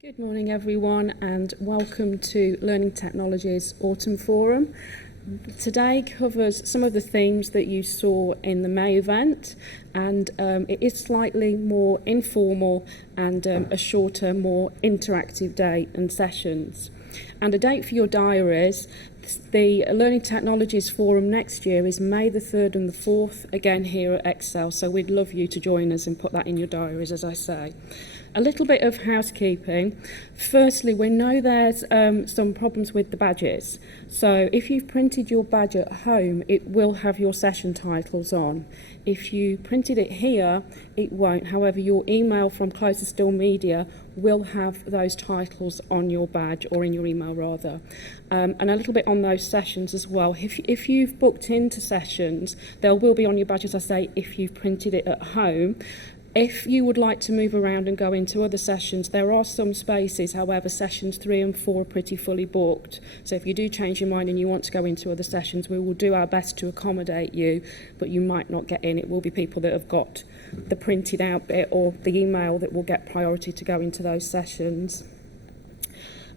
Good morning everyone and welcome to Learning Technologies Autumn Forum. Today covers some of the themes that you saw in the May event, and it is slightly more informal and a shorter, more interactive day and sessions. And a date for your diaries: the Learning Technologies Forum next year is May the 3rd and the 4th, again here at Excel, so we'd love you to join us and put that in your diaries, as I say. A little bit of housekeeping. Firstly, we know there's some problems with the badges. So if you've printed your badge at home, it will have your session titles on. If you printed it here, it won't. However, your email from Closer Still Media will have those titles on your badge, or in your email rather. And a little bit on those sessions as well. If you've booked into sessions, they will be on your badge, as I say, if you've printed it at home. If you would like to move around and go into other sessions, there are some spaces. However, sessions 3 and 4 are pretty fully booked. So if you do change your mind and you want to go into other sessions, we will do our best to accommodate you, but you might not get in. It will be people that have got the printed out bit or the email that will get priority to go into those sessions.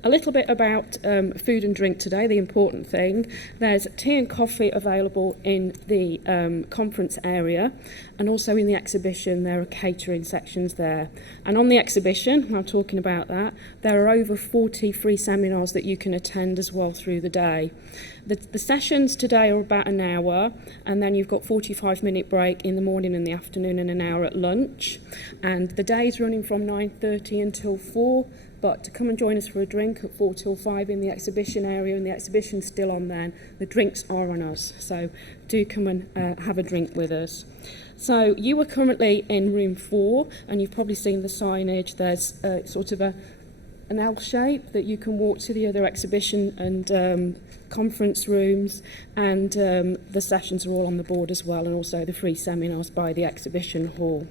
A little bit about food and drink today, the important thing. There's tea and coffee available in the conference area, and also in the exhibition there are catering sections there. And on the exhibition, when I'm talking about that, there are over 40 free seminars that you can attend as well through the day. The sessions today are about an hour, and then you've got 45-minute break in the morning and the afternoon and an hour at lunch. And the day's running from 9:30 until 4. But to come and join us for a drink at 4 till 5 in the exhibition area, and the exhibition's still on then, the drinks are on us. So do come and have a drink with us. So you are currently in room 4, and you've probably seen the signage. There's sort of an L shape that you can walk to the other exhibition and conference rooms, and the sessions are all on the board as well, and also the free seminars by the exhibition hall.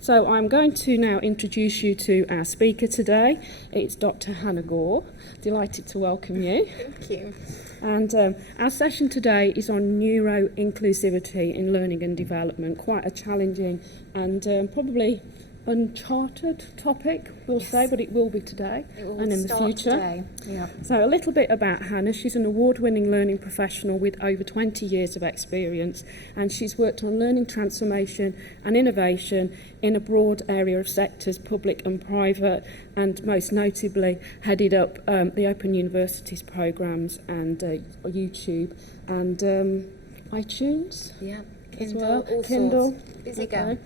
So I'm going to now introduce you to our speaker today. It's Dr. Hannah Gore. Delighted to welcome you. Thank you. And our session today is on neuro-inclusivity in learning and development. Quite a challenging and probably uncharted topic, we'll say, but it will be today and in the future. Today. Yeah. So a little bit about Hannah. She's an award-winning learning professional with over 20 years of experience, and she's worked on learning transformation and innovation in a broad area of sectors, public and private, and most notably headed up the Open Universities programmes and YouTube and iTunes. Yeah. As Kindle, well. all Kindle. sorts. Busy girl.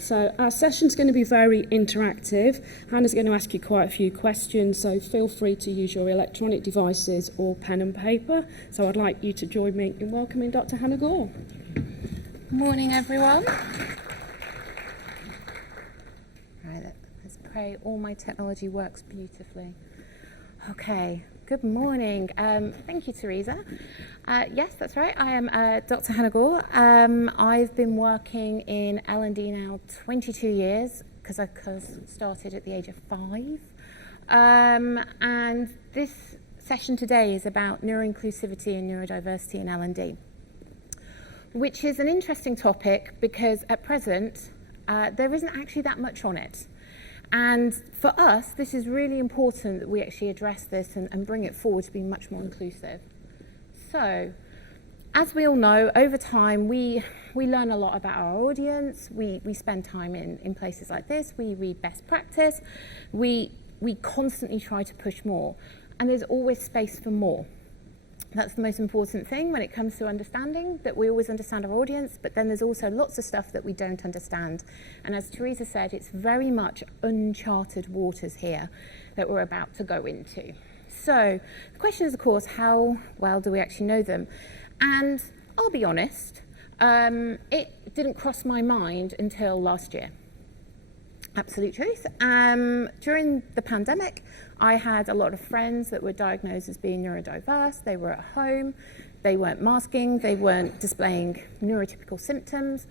So our session's going to be very interactive. Hannah's going to ask you quite a few questions, so feel free to use your electronic devices or pen and paper. So I'd like you to join me in welcoming Dr. Hannah Gore. Morning, everyone. Right, let's pray all my technology works beautifully. Okay. Good morning. Thank you, Teresa. Yes, that's right. I am Dr. Hannah Gore. I've been working in L&D now 22 years because I started at the age of 5. And this session today is about neuroinclusivity and neurodiversity in L&D, which is an interesting topic because at present there isn't actually that much on it. And for us, this is really important that we actually address this and bring it forward to be much more inclusive. So, as we all know, over time, we learn a lot about our audience. We spend time in places like this. We read best practice. We constantly try to push more. And there's always space for more. That's the most important thing when it comes to understanding, that we always understand our audience, but then there's also lots of stuff that we don't understand. And as Teresa said, it's very much uncharted waters here that we're about to go into. So the question is, of course, how well do we actually know them? And I'll be honest, it didn't cross my mind until last year. Absolute truth. During the pandemic, I had a lot of friends that were diagnosed as being neurodiverse. They were at home, they weren't masking, they weren't displaying neurotypical symptoms,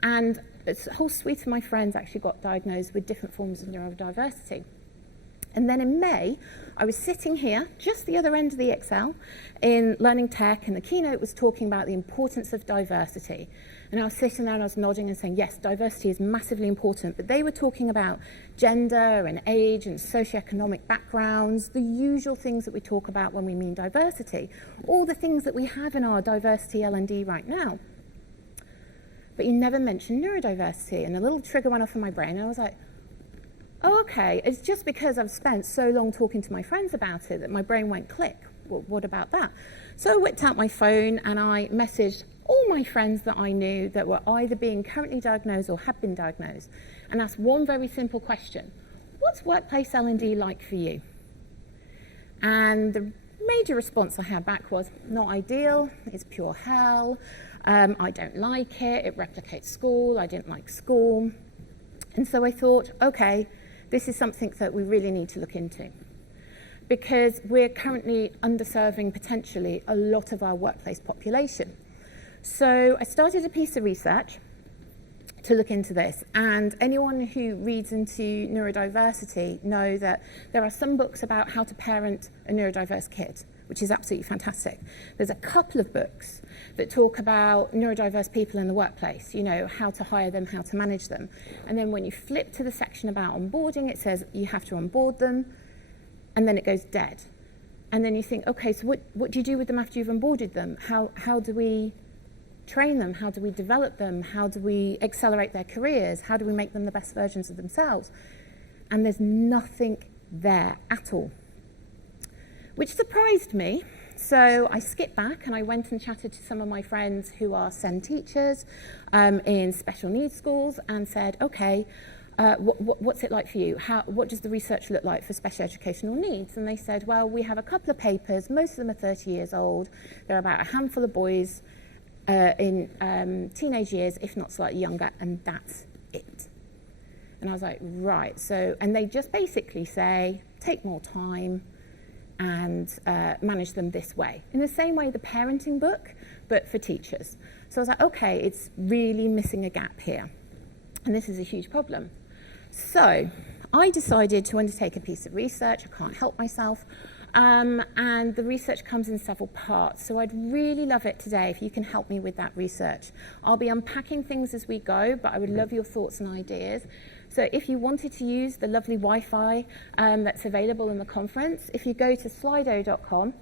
and a whole suite of my friends actually got diagnosed with different forms of neurodiversity. And then in May, I was sitting here, just the other end of the Excel, in Learning Tech, and the keynote was talking about the importance of diversity. And I was sitting there and I was nodding and saying, yes, diversity is massively important. But they were talking about gender and age and socioeconomic backgrounds, the usual things that we talk about when we mean diversity, all the things that we have in our diversity L&D right now. But you never mentioned neurodiversity. And a little trigger went off in my brain, and I was like, oh, okay, it's just because I've spent so long talking to my friends about it that my brain went click. Well, what about that? So I whipped out my phone and I messaged all my friends that I knew that were either being currently diagnosed or had been diagnosed, and asked one very simple question: what's workplace L&D like for you? And the major response I had back was, not ideal, it's pure hell, I don't like it, it replicates school, I didn't like school. And so I thought, okay, this is something that we really need to look into, because we're currently underserving potentially a lot of our workplace population. So I started a piece of research to look into this, and anyone who reads into neurodiversity know that there are some books about how to parent a neurodiverse kid, which is absolutely fantastic. There's a couple of books that talk about neurodiverse people in the workplace, you know, how to hire them, how to manage them. And then when you flip to the section about onboarding, it says you have to onboard them, and then it goes dead. And then you think, okay, so what do you do with them after you've onboarded them? How do we train them? How do we develop them? How do we accelerate their careers? How do we make them the best versions of themselves? And there's nothing there at all, which surprised me. So I skipped back and I went and chatted to some of my friends who are SEND teachers in special needs schools and said, okay, what's it like for you? What does the research look like for special educational needs? And they said, well, we have a couple of papers, most of them are 30 years old. There are about a handful of boys in teenage years, if not slightly younger, and that's it. And I was like, right, so, and they just basically say, take more time and manage them this way. In the same way, the parenting book, but for teachers. So I was like, okay, it's really missing a gap here. And this is a huge problem. So I decided to undertake a piece of research. I can't help myself. And the research comes in several parts. So I'd really love it today if you can help me with that research. I'll be unpacking things as we go, but I would love your thoughts and ideas. So if you wanted to use the lovely Wi-Fi that's available in the conference, if you go to slido.com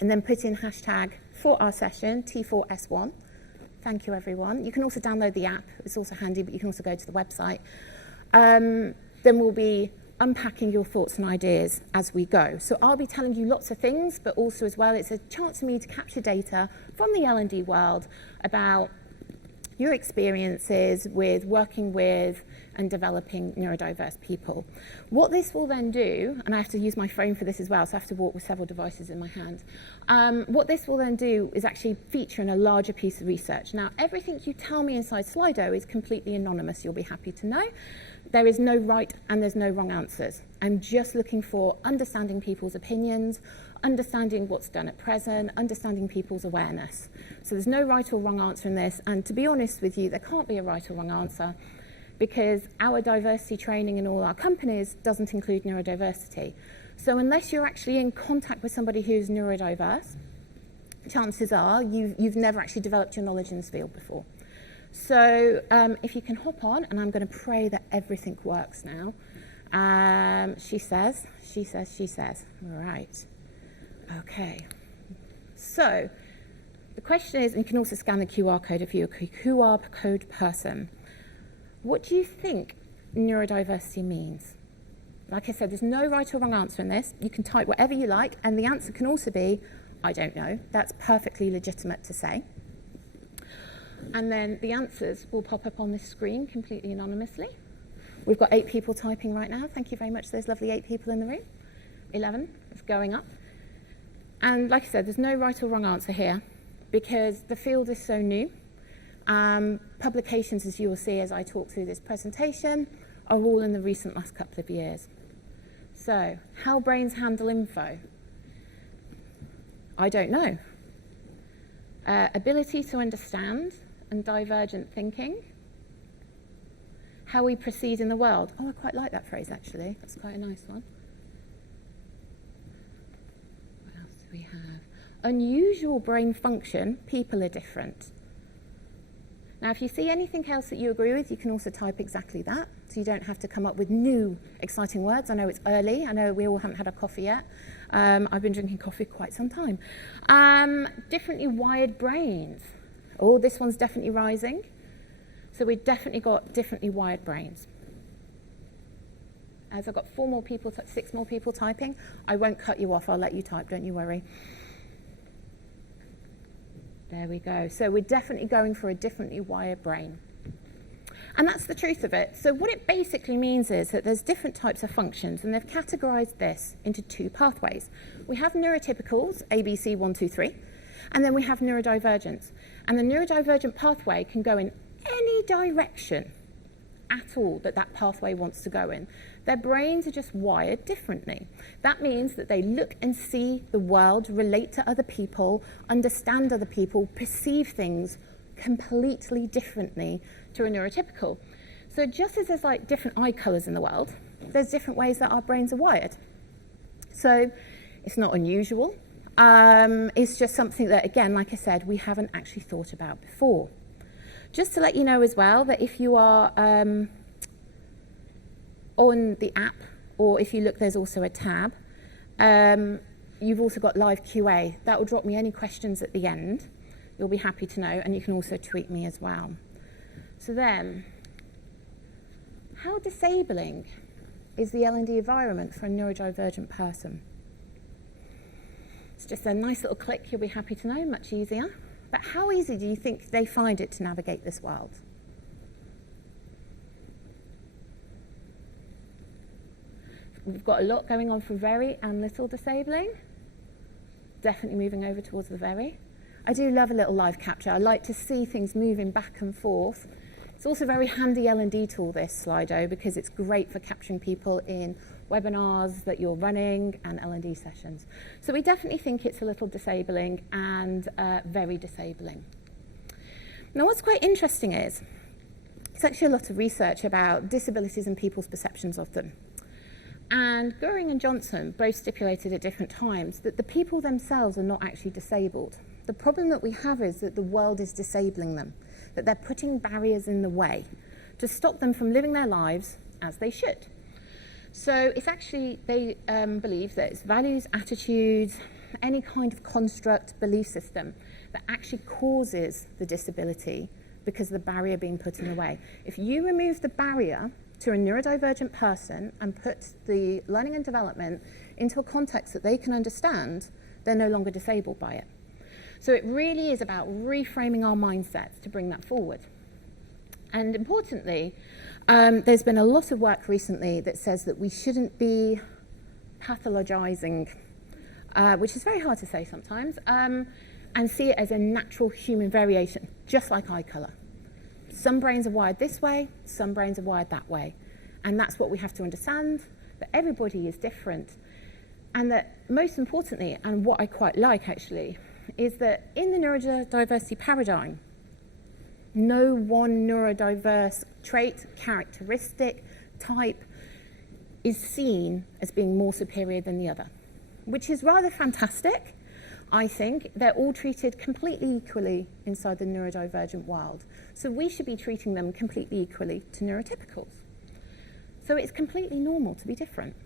and then put in hashtag for our session, T4S1. Thank you, everyone. You can also download the app. It's also handy, but you can also go to the website. Then we'll be unpacking your thoughts and ideas as we go. So I'll be telling you lots of things, but also as well, it's a chance for me to capture data from the L&D world about your experiences with working with and developing neurodiverse people. What this will then do, and I have to use my phone for this as well, so I have to walk with several devices in my hand. What this will then do is actually feature in a larger piece of research. Now, everything you tell me inside Slido is completely anonymous, you'll be happy to know. There is no right and there's no wrong answers. I'm just looking for understanding people's opinions, understanding what's done at present, understanding people's awareness. So there's no right or wrong answer in this, and to be honest with you, there can't be a right or wrong answer, because our diversity training in all our companies doesn't include neurodiversity. So unless you're actually in contact with somebody who's neurodiverse, chances are you've never actually developed your knowledge in this field before. So if you can hop on, and I'm going to pray that everything works now. She says. All right. Okay. So the question is, and you can also scan the QR code if you're a QR code person. What do you think neurodiversity means? Like I said, there's no right or wrong answer in this. You can type whatever you like, and the answer can also be, I don't know. That's perfectly legitimate to say. And then the answers will pop up on this screen completely anonymously. We've got 8 people typing right now. Thank you very much. There's lovely 8 people in the room. 11, it's going up. And like I said, there's no right or wrong answer here because the field is so new. Publications, as you will see as I talk through this presentation, are all in the recent last couple of years. So, how brains handle info? I don't know. Ability to understand and divergent thinking. How we proceed in the world. Oh, I quite like that phrase, actually. That's quite a nice one. we have? Unusual brain function, people are different. Now, if you see anything else that you agree with, you can also type exactly that, so you don't have to come up with new, exciting words. I know it's early. I know we all haven't had a coffee yet. I've been drinking coffee quite some time. Differently wired brains. Oh, this one's definitely rising. So we've definitely got differently wired brains. As I've got 6 more people typing, I won't cut you off. I'll let you type, don't you worry. There we go. So we're definitely going for a differently wired brain. And that's the truth of it. So what it basically means is that there's different types of functions, and they've categorized this into 2 pathways. We have neurotypicals, A, B, C, 1, 2, 3, and then we have neurodivergence. And the neurodivergent pathway can go in any direction at all that that pathway wants to go in. Their brains are just wired differently. That means that they look and see the world, relate to other people, understand other people, perceive things completely differently to a neurotypical. So just as there's like different eye colours in the world, there's different ways that our brains are wired. So it's not unusual. It's just something that, again, like I said, we haven't actually thought about before. Just to let you know as well that if you are on the app, or if you look, there's also a tab. You've also got live QA. That will drop me any questions at the end. You'll be happy to know, and you can also tweet me as well. So then, how disabling is the L&D environment for a neurodivergent person? It's just a nice little click, you'll be happy to know, much easier. But how easy do you think they find it to navigate this world? We've got a lot going on for very and little disabling. Definitely moving over towards the very. I do love a little live capture. I like to see things moving back and forth. It's also a very handy L&D tool, this Slido, because it's great for capturing people in webinars that you're running and L&D sessions. So we definitely think it's a little disabling and very disabling. Now, what's quite interesting is, it's actually a lot of research about disabilities and people's perceptions of them. And Goring and Johnson both stipulated at different times that the people themselves are not actually disabled. The problem that we have is that the world is disabling them, that they're putting barriers in the way to stop them from living their lives as they should. So it's actually, they believe that it's values, attitudes, any kind of construct, belief system that actually causes the disability because of the barrier being put in the way. If you remove the barrier to a neurodivergent person and put the learning and development into a context that they can understand, they're no longer disabled by it. So it really is about reframing our mindsets to bring that forward. And importantly, there's been a lot of work recently that says that we shouldn't be pathologizing, which is very hard to say sometimes, and see it as a natural human variation, just like eye colour. Some brains are wired this way, some brains are wired that way. And that's what we have to understand, that everybody is different. And that most importantly, and what I quite like actually, is that in the neurodiversity paradigm, no one neurodiverse trait, characteristic, type is seen as being more superior than the other, which is rather fantastic. I think they're all treated completely equally inside the neurodivergent world. So we should be treating them completely equally to neurotypicals. So it's completely normal to be different.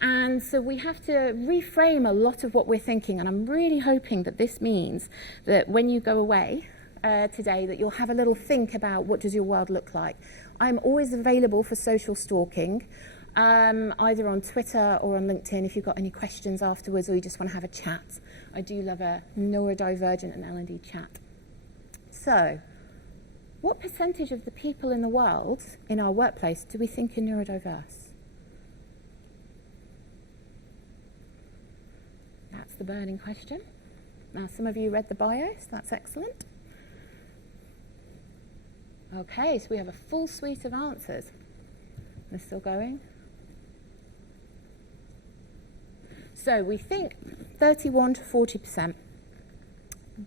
And so we have to reframe a lot of what we're thinking, and I'm really hoping that this means that when you go away today, that you'll have a little think about what does your world look like. I'm always available for social stalking, either on Twitter or on LinkedIn if you've got any questions afterwards or you just want to have a chat. I do love a neurodivergent and L&D chat. So, what percentage of the people in the world, in our workplace, do we think are neurodiverse? That's the burning question. Now, some of you read the bios, that's excellent. Okay, so we have a full suite of answers. They're still going. So we think 31 to 40%,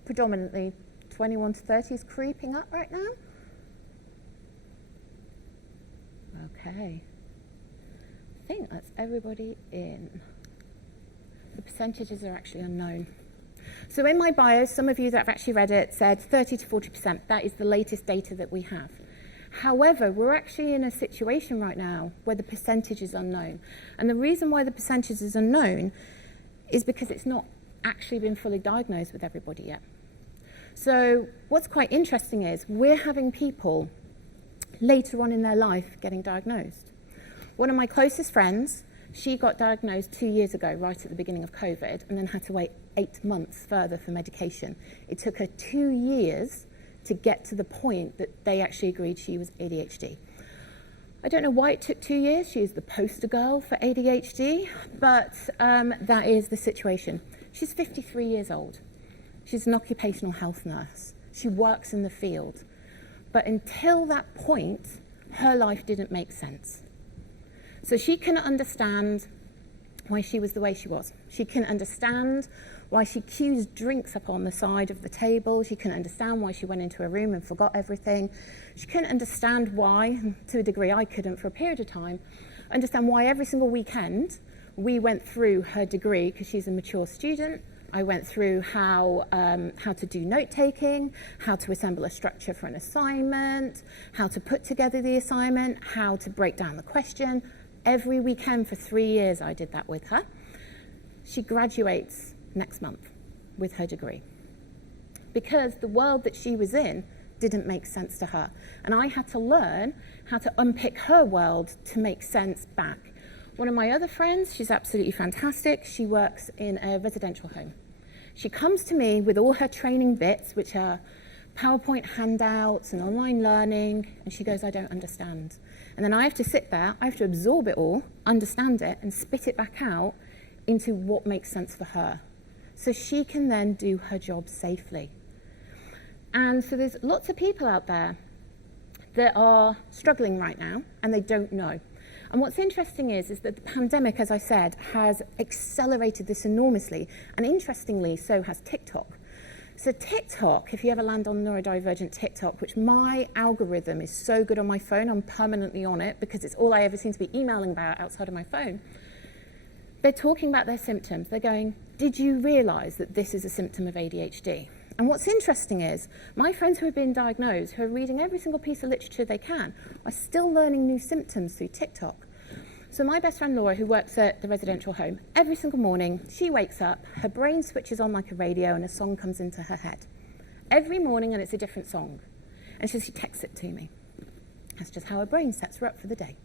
predominantly 21 to 30 is creeping up right now. Okay. I think that's everybody in. the percentages are actually unknown. So in my bio, some of you that have actually read it said 30 to 40%. That is the latest data that we have. However, we're actually in a situation right now where the percentage is unknown. And the reason why the percentage is unknown is because it's not actually been fully diagnosed with everybody yet. So what's quite interesting is we're having people later on in their life getting diagnosed. One of my closest friends, she got diagnosed 2 years ago, right at the beginning of COVID, and then had to wait 8 months further for medication. It took her 2 years to get to the point that they actually agreed she was ADHD. I don't know why it took 2 years. She is the poster girl for ADHD, but that is the situation. She's 53 years old. She's an occupational health nurse. She works in the field. But until that point, her life didn't make sense. So she can understand why she was the way she was. She can understand why she queues drinks up on the side of the table. She can understand why she went into a room and forgot everything. She couldn't understand why, to a degree I couldn't for a period of time, understand why every single weekend we went through her degree, because she's a mature student. I went through how to do note-taking, how to assemble a structure for an assignment, how to put together the assignment, how to break down the question. Every weekend for 3 years I did that with her. She graduates next month with her degree because the world that she was in didn't make sense to her. And I had to learn how to unpick her world to make sense back. One of my other friends, she's absolutely fantastic. She works in a residential home. She comes to me with all her training bits, which are PowerPoint handouts and online learning, and she goes, I don't understand. And then I have to sit there, I have to absorb it all, understand it, and spit it back out into what makes sense for her. So she can then do her job safely. And so there's lots of people out there that are struggling right now, and they don't know. And what's interesting is that the pandemic, as I said, has accelerated this enormously, and interestingly, so has TikTok. So TikTok, if you ever land on neurodivergent TikTok, which my algorithm is so good on my phone, I'm permanently on it because it's all I ever seem to be emailing about outside of my phone. They're talking about their symptoms. They're going, did you realize that this is a symptom of ADHD? And what's interesting is my friends who have been diagnosed, who are reading every single piece of literature they can, are still learning new symptoms through TikTok. So my best friend Laura, who works at the residential home, every single morning she wakes up, her brain switches on like a radio and a song comes into her head. Every morning, and it's a different song. And so she texts it to me. That's just how her brain sets her up for the day.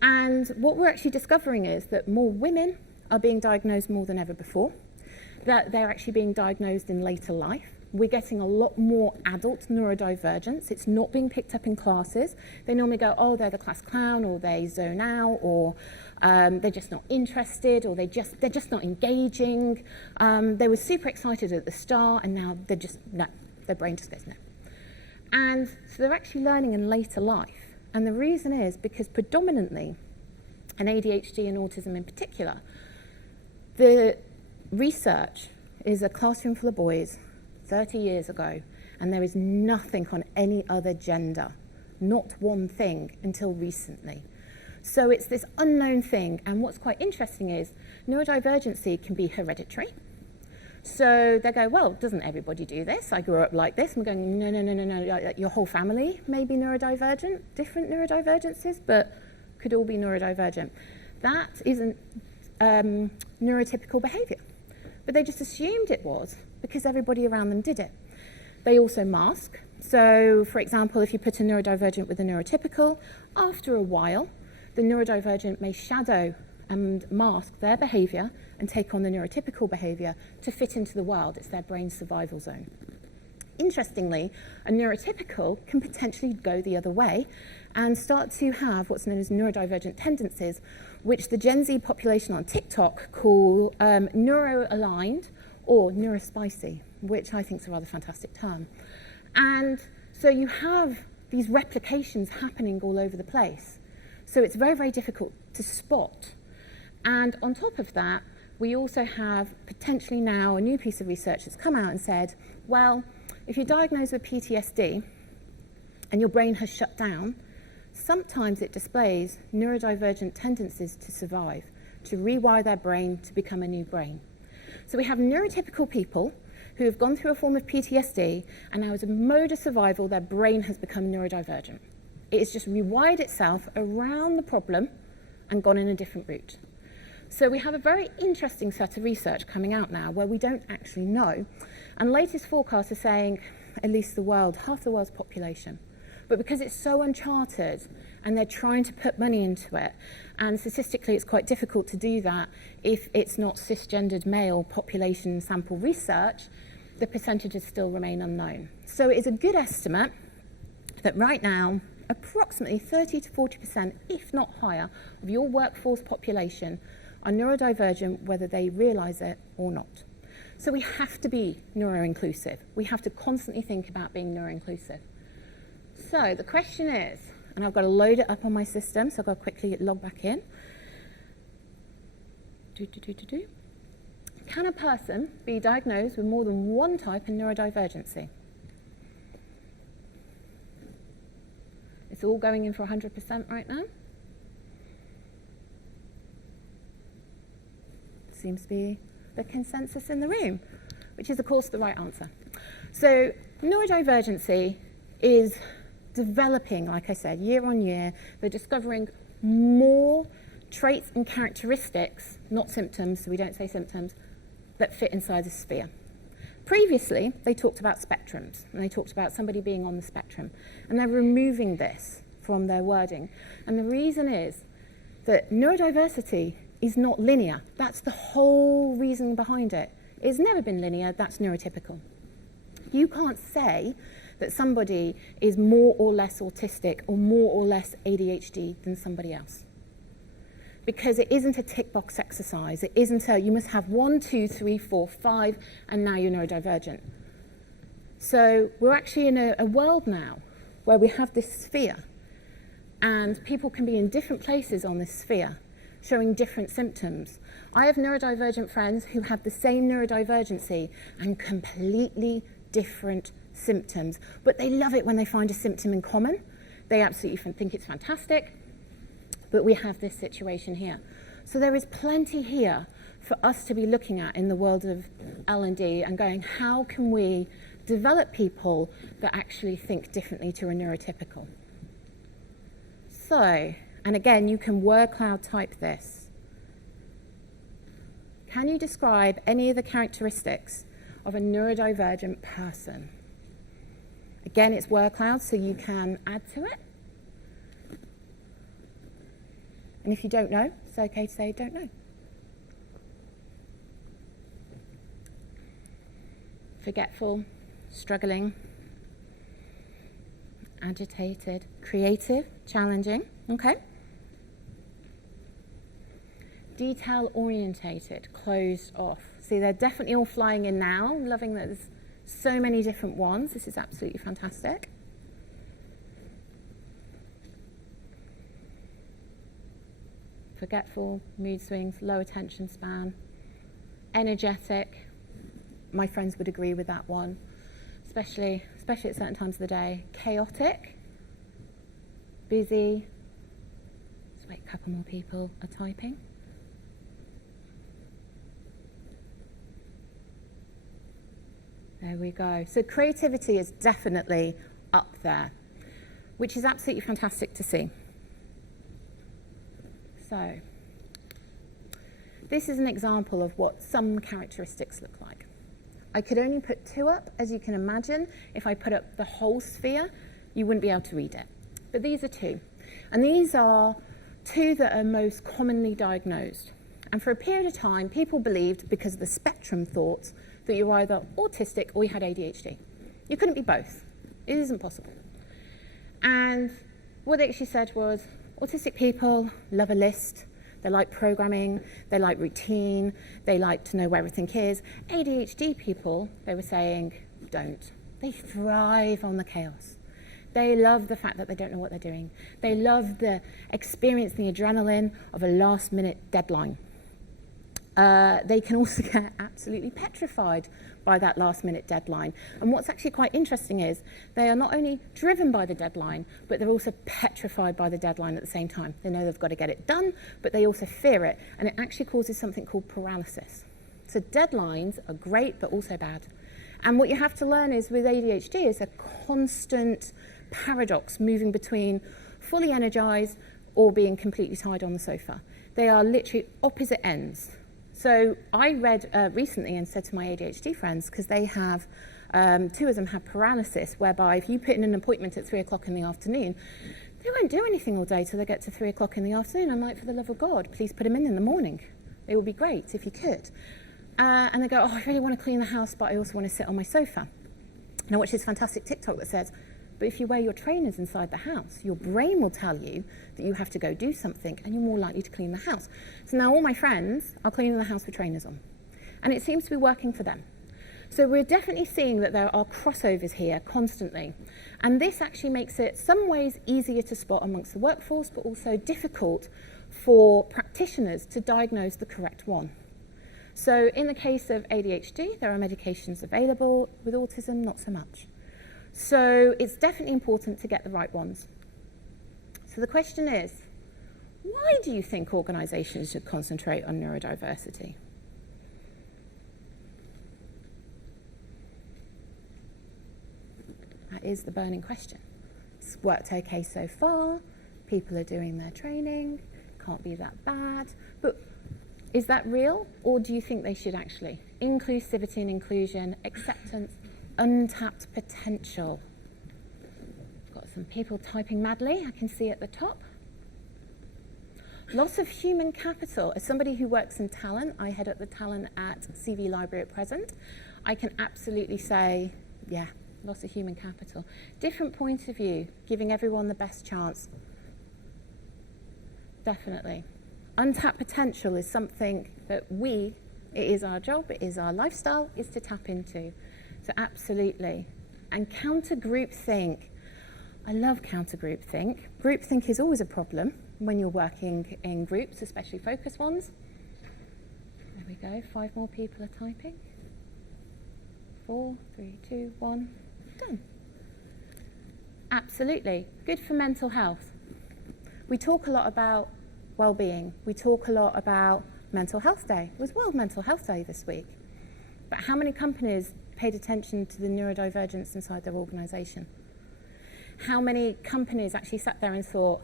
And what we're actually discovering is that more women are being diagnosed more than ever before, that they're actually being diagnosed in later life. We're getting a lot more adult neurodivergence. It's not being picked up in classes. They normally go, oh, they're the class clown, or they zone out, or they're just not interested, or they're just not engaging. They were super excited at the start, and now they're just, no, their brain just goes no. And so they're actually learning in later life. And the reason is because predominantly, and ADHD and autism in particular, the research is a classroom full of boys 30 years ago, and there is nothing on any other gender, not one thing until recently. So it's this unknown thing, and what's quite interesting is neurodivergency can be hereditary. So they go, well, doesn't everybody do this? I grew up like this. I'm going, no, your whole family may be neurodivergent, different neurodivergences, but could all be neurodivergent. That isn't neurotypical behavior. But they just assumed it was because everybody around them did it. They also mask. So, for example, if you put a neurodivergent with a neurotypical, after a while, the neurodivergent may shadow and mask their behavior and take on the neurotypical behavior to fit into the world. It's their brain's survival zone. Interestingly, a neurotypical can potentially go the other way and start to have what's known as neurodivergent tendencies, which the Gen Z population on TikTok call neuro-aligned or neurospicy, which I think is a rather fantastic term. And so you have these replications happening all over the place. So it's very, very difficult to spot. And on top of that, we also have potentially now a new piece of research that's come out and said, well, if you're diagnosed with PTSD and your brain has shut down, sometimes it displays neurodivergent tendencies to survive, to rewire their brain to become a new brain. So we have neurotypical people who have gone through a form of PTSD, and now as a mode of survival, their brain has become neurodivergent. It has just rewired itself around the problem and gone in a different route. So we have a very interesting set of research coming out now where we don't actually know. And latest forecasts are saying at least half the world's population. But because it's so uncharted and they're trying to put money into it, and statistically it's quite difficult to do that if it's not cisgendered male population sample research, the percentages still remain unknown. So it is a good estimate that right now, approximately 30 to 40%, if not higher, of your workforce population are neurodivergent, whether they realise it or not. So we have to be neuro-inclusive. We have to constantly think about being neuro-inclusive. So the question is, and I've got to load it up on my system, so I've got to quickly log back in. Can a person be diagnosed with more than one type of neurodivergency? It's all going in for 100% right now. Seems to be the consensus in the room, which is, of course, the right answer. So neurodivergency is developing, like I said, year on year. They're discovering more traits and characteristics, not symptoms, so we don't say symptoms, that fit inside the sphere. Previously, they talked about spectrums, and they talked about somebody being on the spectrum, and they're removing this from their wording. And the reason is that neurodiversity is not linear. That's the whole reason behind it. It's never been linear. That's neurotypical. You can't say that somebody is more or less autistic or more or less ADHD than somebody else, because it isn't a tick box exercise. It isn't you must have 1, 2, 3, 4, 5, and now you're neurodivergent. So we're actually in a world now where we have this sphere, and people can be in different places on this sphere, showing different symptoms. I have neurodivergent friends who have the same neurodivergency and completely different symptoms, but they love it when they find a symptom in common. They absolutely think it's fantastic, but we have this situation here. So there is plenty here for us to be looking at in the world of L&D and going, how can we develop people that actually think differently to a neurotypical? So, and again, you can word cloud type this. Can you describe any of the characteristics of a neurodivergent person? Again, it's word cloud, so you can add to it. And if you don't know, it's okay to say don't know. Forgetful, struggling, agitated, creative, challenging, okay? Detail-orientated, closed off. See, they're definitely all flying in now. I'm loving that there's so many different ones. This is absolutely fantastic. Forgetful, mood swings, low attention span, energetic. My friends would agree with that one, especially at certain times of the day. Chaotic, busy. Let's wait, a couple more people are typing. There we go. So creativity is definitely up there, which is absolutely fantastic to see. So this is an example of what some characteristics look like. I could only put 2 up, as you can imagine. If I put up the whole sphere, you wouldn't be able to read it. But these are 2. And these are 2 that are most commonly diagnosed. And for a period of time, people believed, because of the spectrum thoughts, that you were either autistic or you had ADHD. You couldn't be both. It isn't possible. And what they actually said was, autistic people love a list. They like programming. They like routine. They like to know where everything is. ADHD people, they were saying, don't. They thrive on the chaos. They love the fact that they don't know what they're doing. They love the experience, the adrenaline of a last-minute deadline. they can also get absolutely petrified by that last-minute deadline. And what's actually quite interesting is they are not only driven by the deadline, but they're also petrified by the deadline at the same time. They know they've got to get it done, but they also fear it, and it actually causes something called paralysis. So deadlines are great, but also bad. And what you have to learn is with ADHD is a constant paradox moving between fully energized or being completely tied on the sofa. They are literally opposite ends. So I read recently and said to my ADHD friends, because they have, two of them have paralysis, whereby if you put in an appointment at 3 o'clock in the afternoon, they won't do anything all day till they get to 3 o'clock in the afternoon. I'm like, for the love of God, please put them in the morning. It would be great if you could. And they go, oh, I really want to clean the house, but I also want to sit on my sofa. And I watched this fantastic TikTok that says, but if you wear your trainers inside the house, your brain will tell you that you have to go do something and you're more likely to clean the house. So now all my friends are cleaning the house with trainers on. And it seems to be working for them. So we're definitely seeing that there are crossovers here constantly. And this actually makes it some ways easier to spot amongst the workforce, but also difficult for practitioners to diagnose the correct one. So in the case of ADHD, there are medications available. With autism, not so much. So it's definitely important to get the right ones. So the question is, why do you think organisations should concentrate on neurodiversity? That is the burning question. It's worked okay so far, people are doing their training, can't be that bad, but is that real, or do you think they should actually? Inclusivity and inclusion, acceptance, untapped potential. Got some people typing madly, I can see at the top. Loss of human capital. As somebody who works in talent, I head up the talent at CV Library at present, I can absolutely say, yeah, loss of human capital. Different point of view, giving everyone the best chance. Definitely. Untapped potential is something that it is our job, it is our lifestyle, is to tap into. So absolutely. And counter-groupthink. I love counter-groupthink. Groupthink is always a problem when you're working in groups, especially focus ones. There we go, 5 more people are typing. 4, 3, 2, 1, done. Absolutely. Good for mental health. We talk a lot about well-being. We talk a lot about Mental Health Day. It was World Mental Health Day this week. But how many companies paid attention to the neurodivergence inside their organisation? How many companies actually sat there and thought,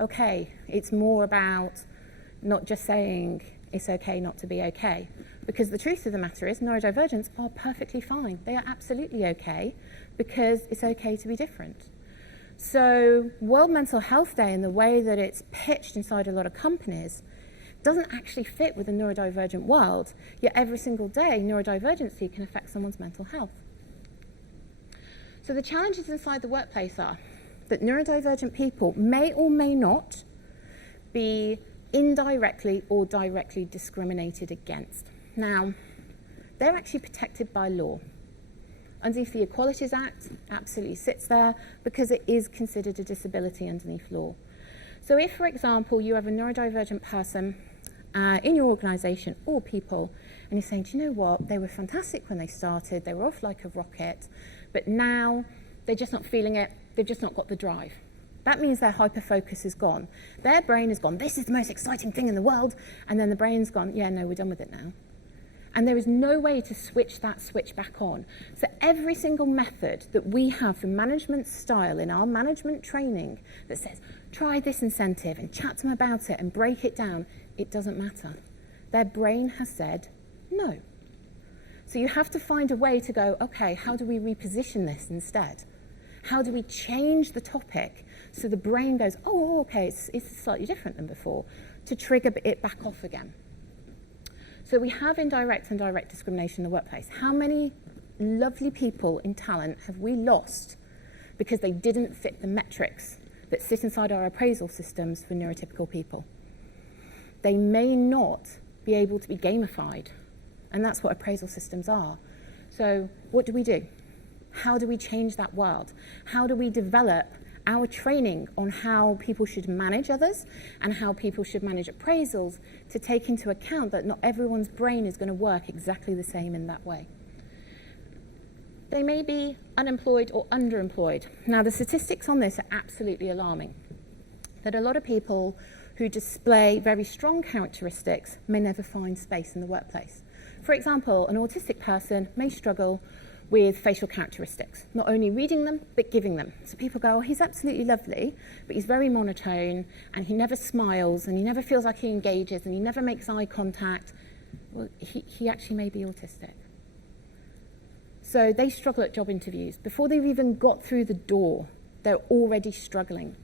okay, it's more about not just saying it's okay not to be okay. Because the truth of the matter is neurodivergents are perfectly fine. They are absolutely okay because it's okay to be different. So World Mental Health Day and the way that it's pitched inside a lot of companies doesn't actually fit with the neurodivergent world, yet every single day neurodivergency can affect someone's mental health. So the challenges inside the workplace are that neurodivergent people may or may not be indirectly or directly discriminated against. Now, they're actually protected by law. Underneath the Equalities Act, absolutely sits there because it is considered a disability underneath law. So if, for example, you have a neurodivergent person in your organisation or people, and you're saying, do you know what, they were fantastic when they started, they were off like a rocket, but now they're just not feeling it, they've just not got the drive. That means their hyper-focus is gone. Their brain is gone, this is the most exciting thing in the world, and then the brain's gone, yeah, no, we're done with it now. And there is no way to switch that switch back on. So every single method that we have for management style in our management training that says, try this incentive and chat to them about it and break it down, it doesn't matter. Their brain has said no. So you have to find a way to go, okay, how do we reposition this instead? How do we change the topic so the brain goes, oh, okay, it's slightly different than before, to trigger it back off again? So we have indirect and direct discrimination in the workplace. How many lovely people in talent have we lost because they didn't fit the metrics that sit inside our appraisal systems for neurotypical people? They may not be able to be gamified, and that's what appraisal systems are. So what do we do? How do we change that world? How do we develop our training on how people should manage others and how people should manage appraisals to take into account that not everyone's brain is going to work exactly the same in that way. They may be unemployed or underemployed. Now, the statistics on this are absolutely alarming. That a lot of people who display very strong characteristics may never find space in the workplace. For example, an autistic person may struggle with facial characteristics, not only reading them, but giving them. So people go, oh, he's absolutely lovely, but he's very monotone, and he never smiles, and he never feels like he engages, and he never makes eye contact. Well, he actually may be autistic. So they struggle at job interviews. Before they've even got through the door, they're already struggling.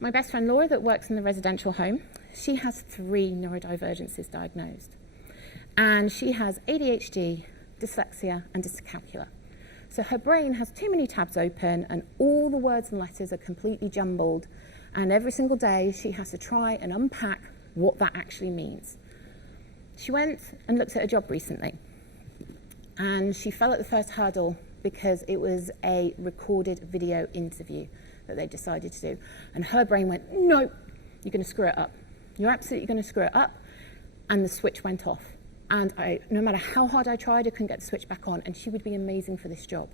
My best friend Laura, that works in the residential home, she has 3 neurodivergences diagnosed. And she has ADHD, dyslexia, and dyscalculia. So her brain has too many tabs open, and all the words and letters are completely jumbled. And every single day, she has to try and unpack what that actually means. She went and looked at a job recently. And she fell at the first hurdle because it was a recorded video interview that they decided to do. And her brain went, no, you're going to screw it up. You're absolutely going to screw it up. And the switch went off. And no matter how hard I tried, I couldn't get the switch back on. And she would be amazing for this job.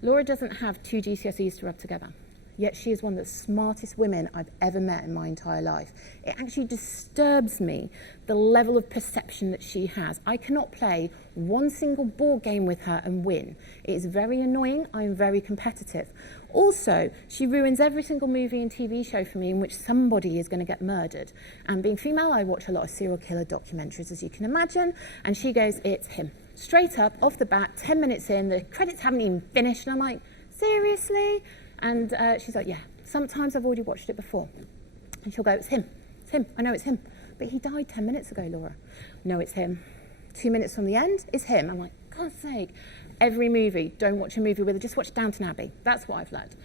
Laura doesn't have 2 GCSEs to rub together. Yet she is one of the smartest women I've ever met in my entire life. It actually disturbs me, the level of perception that she has. I cannot play one single board game with her and win. It is very annoying. I am very competitive. Also, she ruins every single movie and TV show for me in which somebody is going to get murdered. And being female, I watch a lot of serial killer documentaries, as you can imagine. And she goes, it's him. Straight up, off the bat, 10 minutes in, the credits haven't even finished. And I'm like, seriously? And she's like, yeah, sometimes I've already watched it before. And she'll go, it's him, I know it's him. But he died 10 minutes ago, Laura. No, it's him. 2 minutes from the end, it's him. I'm like, God's sake. Every movie, don't watch a movie with it, just watch Downton Abbey. That's what I've learned.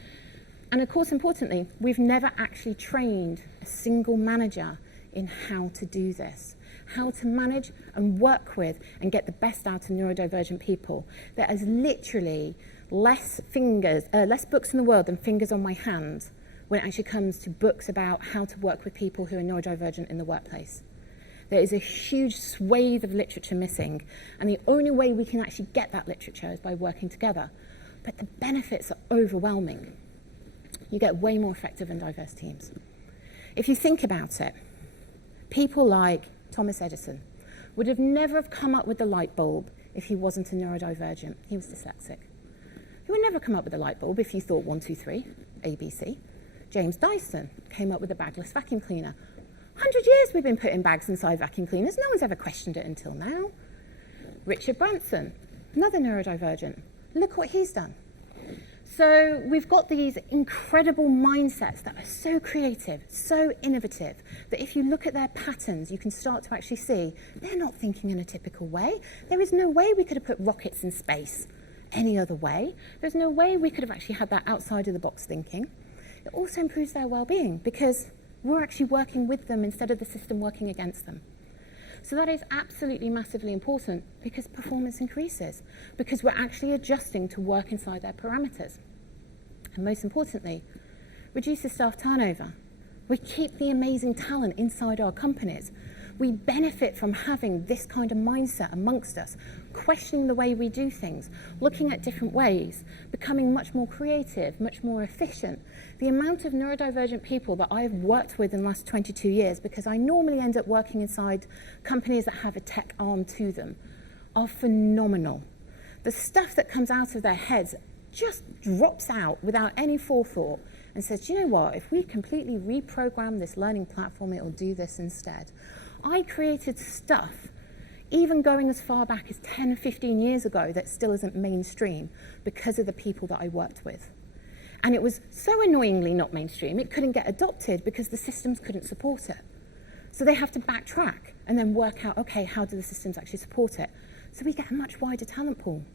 And of course, importantly, we've never actually trained a single manager in how to do this, how to manage and work with and get the best out of neurodivergent people. There is literally less books in the world than fingers on my hand when it actually comes to books about how to work with people who are neurodivergent in the workplace. There is a huge swathe of literature missing, and the only way we can actually get that literature is by working together. But the benefits are overwhelming. You get way more effective and diverse teams. If you think about it, people like Thomas Edison would have never have come up with the light bulb if he wasn't a neurodivergent. He was dyslexic. He would never come up with a light bulb if you thought 1, 2, 3, ABC. James Dyson came up with a bagless vacuum cleaner. 100 years we've been putting bags inside vacuum cleaners. No one's ever questioned it until now. Richard Branson, another neurodivergent. Look what he's done. So we've got these incredible mindsets that are so creative, so innovative, that if you look at their patterns, you can start to actually see they're not thinking in a typical way. There is no way we could have put rockets in space any other way. There's no way we could have actually had that outside of the box thinking. It also improves their well-being because we're actually working with them instead of the system working against them. So that is absolutely massively important because performance increases, because we're actually adjusting to work inside their parameters. And most importantly, reduces staff turnover. We keep the amazing talent inside our companies. We benefit from having this kind of mindset amongst us, questioning the way we do things, looking at different ways, becoming much more creative, much more efficient. The amount of neurodivergent people that I've worked with in the last 22 years, because I normally end up working inside companies that have a tech arm to them, are phenomenal. The stuff that comes out of their heads just drops out without any forethought and says, do you know what, if we completely reprogram this learning platform, it will do this instead. I created stuff, even going as far back as 10, 15 years ago, that still isn't mainstream because of the people that I worked with. And it was so annoyingly not mainstream, it couldn't get adopted because the systems couldn't support it. So they have to backtrack and then work out, okay, how do the systems actually support it? So we get a much wider talent pool.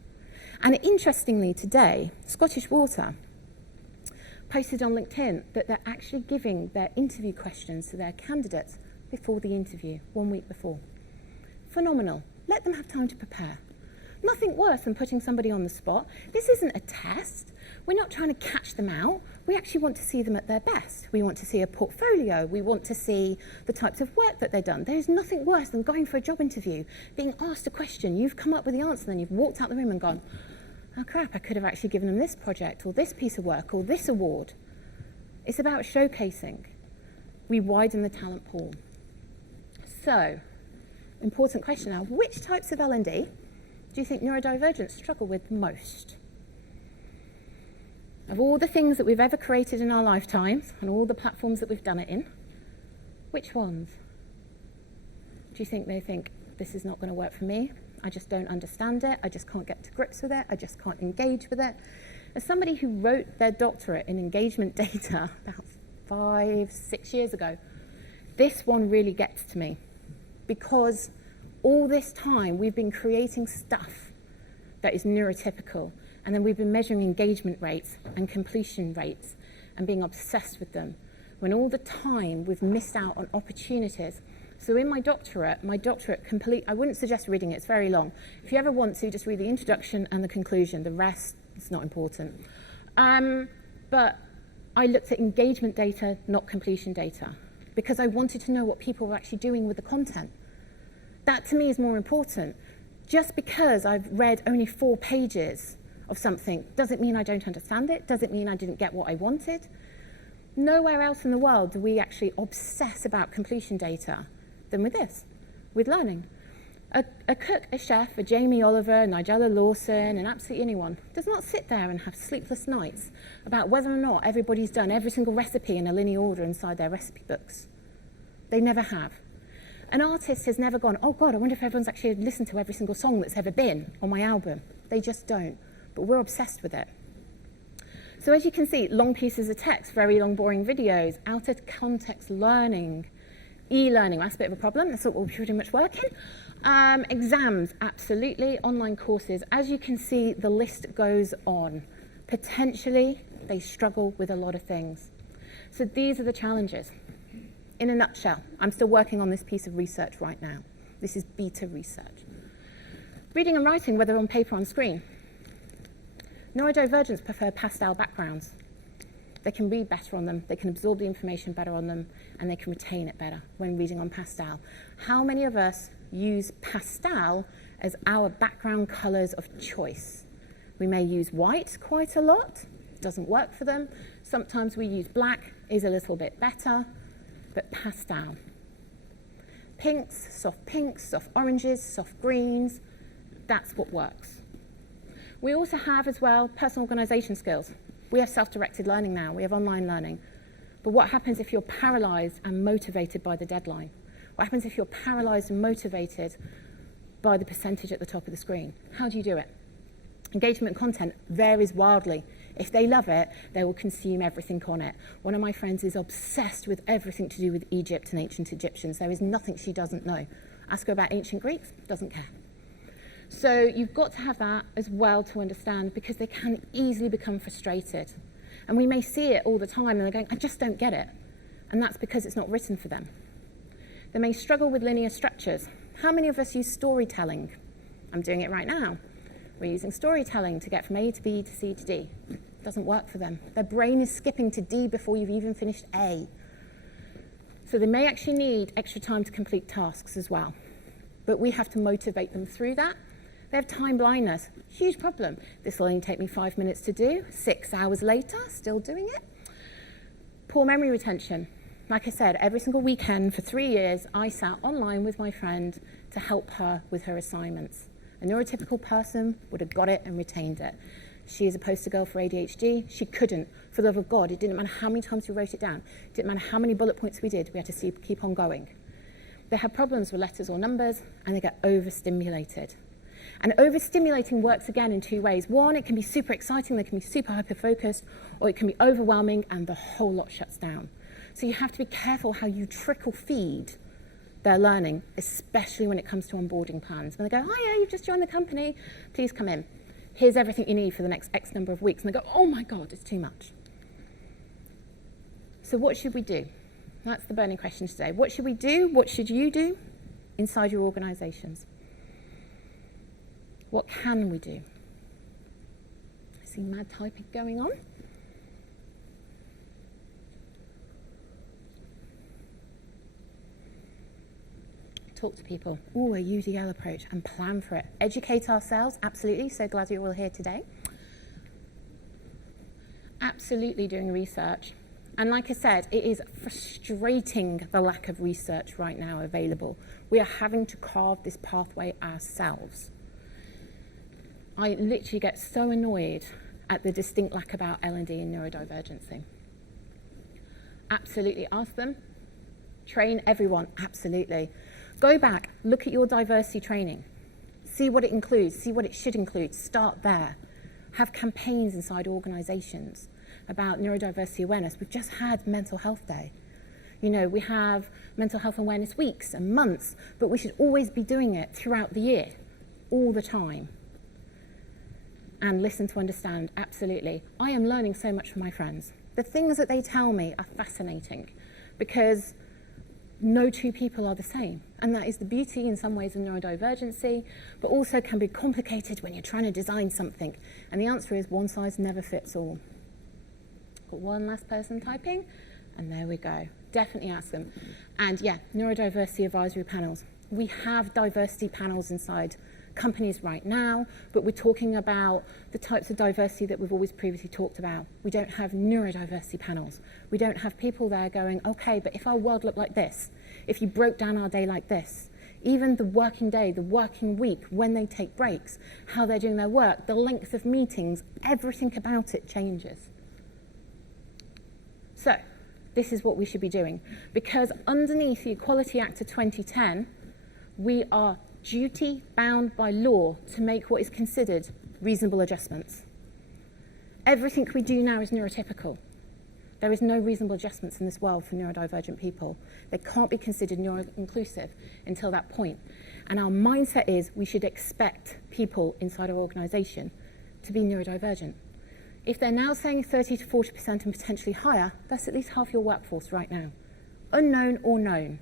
And interestingly today, Scottish Water posted on LinkedIn that they're actually giving their interview questions to their candidates before the interview, 1 week before. Phenomenal. Let them have time to prepare. Nothing worse than putting somebody on the spot. This isn't a test. We're not trying to catch them out. We actually want to see them at their best. We want to see a portfolio. We want to see the types of work that they've done. There's nothing worse than going for a job interview, being asked a question, you've come up with the answer, and then you've walked out the room and gone, oh crap, I could have actually given them this project or this piece of work or this award. It's about showcasing. We widen the talent pool. So, important question now, which types of L&D do you think neurodivergents struggle with most? Of all the things that we've ever created in our lifetimes and all the platforms that we've done it in, which ones? Do you think they think, this is not going to work for me? I just don't understand it. I just can't get to grips with it. I just can't engage with it. As somebody who wrote their doctorate in engagement data about 5-6 years ago, this one really gets to me, because all this time we've been creating stuff that is neurotypical, and then we've been measuring engagement rates and completion rates and being obsessed with them, when all the time we've missed out on opportunities. So in my doctorate I wouldn't suggest reading it, it's very long. If you ever want to, just read the introduction and the conclusion. The rest, it's not important. But I looked at engagement data, not completion data, because I wanted to know what people were actually doing with the content. That to me is more important. Just because I've read only 4 pages of something doesn't mean I don't understand it, doesn't mean I didn't get what I wanted. Nowhere else in the world do we actually obsess about completion data than with this, with learning. A cook, a chef, a Jamie Oliver, Nigella Lawson, and absolutely anyone does not sit there and have sleepless nights about whether or not everybody's done every single recipe in a linear order inside their recipe books. They never have. An artist has never gone, oh God, I wonder if everyone's actually listened to every single song that's ever been on my album. They just don't. But we're obsessed with it. So as you can see, long pieces of text, very long boring videos, out of context learning, e-learning, that's a bit of a problem, that's what we're pretty much working. Exams, absolutely, online courses. As you can see, the list goes on. Potentially, they struggle with a lot of things. So these are the challenges. In a nutshell, I'm still working on this piece of research right now. This is beta research. Reading and writing, whether on paper or on screen. Neurodivergents prefer pastel backgrounds. They can read better on them, they can absorb the information better on them, and they can retain it better when reading on pastel. How many of us use pastel as our background colours of choice? We may use white quite a lot, doesn't work for them. Sometimes we use black, is a little bit better, but pastel. Pinks, soft oranges, soft greens, that's what works. We also have as well personal organisation skills. We have self-directed learning now, we have online learning. But what happens if you're paralysed and motivated by the deadline? What happens if you're paralysed and motivated by the percentage at the top of the screen? How do you do it? Engagement content varies wildly. If they love it, they will consume everything on it. One of my friends is obsessed with everything to do with Egypt and ancient Egyptians. There is nothing she doesn't know. Ask her about ancient Greeks, doesn't care. So you've got to have that as well to understand, because they can easily become frustrated. And we may see it all the time and they're going, I just don't get it. And that's because it's not written for them. They may struggle with linear structures. How many of us use storytelling? I'm doing it right now. We're using storytelling to get from A to B to C to D. It doesn't work for them. Their brain is skipping to D before you've even finished A. So they may actually need extra time to complete tasks as well. But we have to motivate them through that. They have time blindness, huge problem. This will only take me 5 minutes to do, 6 hours later, still doing it. Poor memory retention. Like I said, every single weekend for 3 years, I sat online with my friend to help her with her assignments. A neurotypical person would have got it and retained it. She is a poster girl for ADHD. She couldn't. For the love of God, it didn't matter how many times we wrote it down. It didn't matter how many bullet points we did. We had to keep on going. They have problems with letters or numbers, and they get overstimulated. And overstimulating works again in 2 ways. One, it can be super exciting, they can be super hyper-focused, or it can be overwhelming and the whole lot shuts down. So you have to be careful how you trickle feed their learning, especially when it comes to onboarding plans. When they go, hiya, you've just joined the company, please come in. Here's everything you need for the next X number of weeks. And they go, oh my God, it's too much. So what should we do? That's the burning question today. What should we do? What should you do inside your organisations? What can we do? I see mad typing going on. talk to people. Ooh, a UDL approach, and plan for it. Educate ourselves, absolutely. So glad you're all here today. Absolutely doing research. And like I said, it is frustrating the lack of research right now available. We are having to carve this pathway ourselves. I literally get so annoyed at the distinct lack about L&D and neurodivergency. Absolutely ask them. Train everyone, absolutely. Go back, look at your diversity training. See what it includes, see what it should include. Start there. Have campaigns inside organisations about neurodiversity awareness. We've just had Mental Health Day. You know, we have mental health awareness weeks and months, but we should always be doing it throughout the year, all the time. And listen to understand, absolutely. I am learning so much from my friends. The things that they tell me are fascinating because no two people are the same. And that is the beauty in some ways of neurodivergency, but also can be complicated when you're trying to design something. And the answer is one size never fits all. Got one last person typing, and there we go. Definitely ask them. And yeah, neurodiversity advisory panels. We have diversity panels inside companies right now, but we're talking about the types of diversity that we've always previously talked about. We don't have neurodiversity panels. We don't have people there going, okay, but if our world looked like this, if you broke down our day like this, even the working day, the working week, when they take breaks, how they're doing their work, the length of meetings, everything about it changes. So, this is what we should be doing. Because underneath the Equality Act of 2010, we are duty bound by law to make what is considered reasonable adjustments. Everything we do now is neurotypical. There is no reasonable adjustments in this world for neurodivergent people. They can't be considered neuro-inclusive until that point. And our mindset is we should expect people inside our organisation to be neurodivergent. If they're now saying 30 to 40% and potentially higher, that's at least half your workforce right now. Unknown or known.